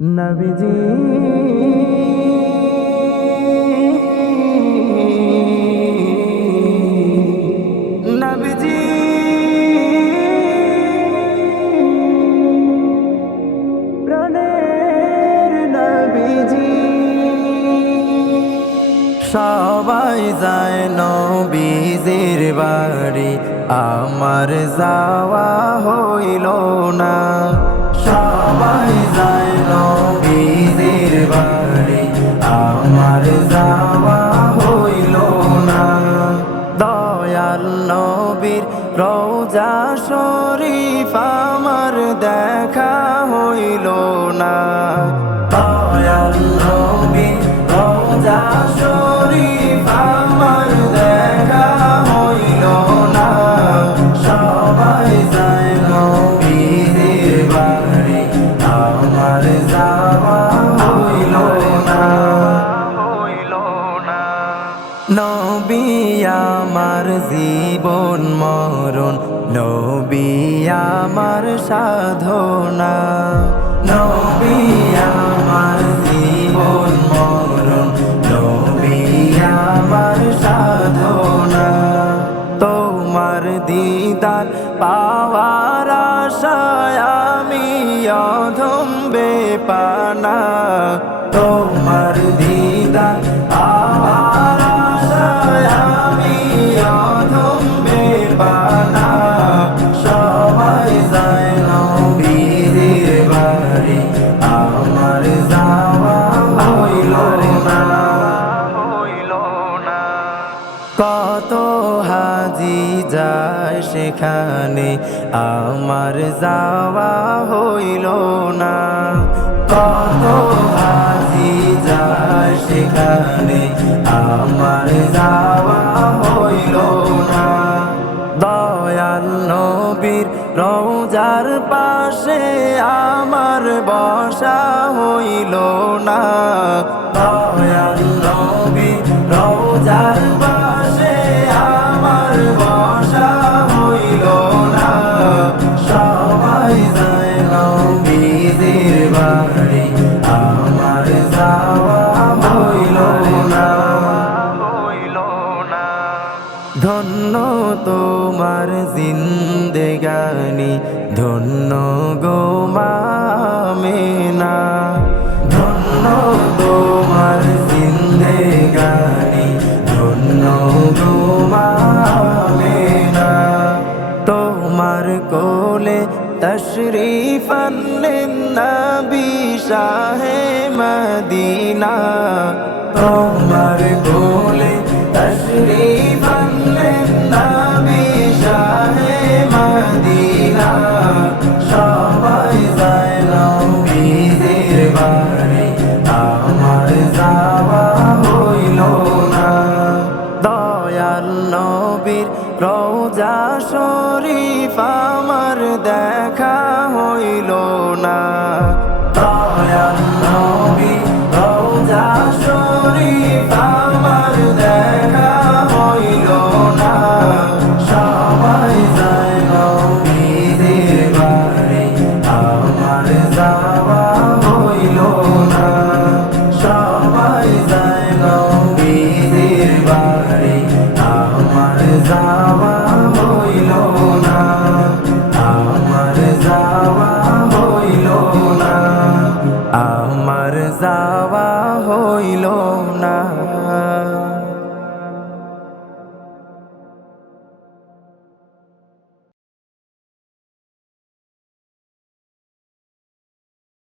নবীজি। নবীজি। প্রাণের নবীজি। সবাই যায় নবীজির বাড়ি। আমার যাওয়া হইল না। দেখা হইল না। দয়াল নবীর রোজা আমার জীবন মরণ, নবী আমার সাধনা। নবী আমার জীবন মরণ, নবী আমার সাধনা। তোমার দিদার পাওয়ার আশায় আমি অধম বেপানা। তোমার দিদার পাওয়ার যায় সেখানে। আমার যাওয়া হইল না। কত হাজি যায় সেখানে। আমার যাওয়া হইল না। দয়াল নবীর রোজার পাশে আমার বসা হইল না। দয়াল নবীর রোজার পাশে বাড়ি আমার যাওয়া হইল না। ধন্য তোমার জিন্দেগানি ধন্য গো মামেনা ধন্য তশরিফ নবী শাহে মদিনা তোমার কোলে তশরিফ নবী শাহে মদিনা সবাই যায় নবীদের বাড়ি আমার যাওয়া হইল না দয়াল নবীর রোজা শরীফ দেখা হইল না। দয়াল শরীফ আমার যাওয়া হইল না।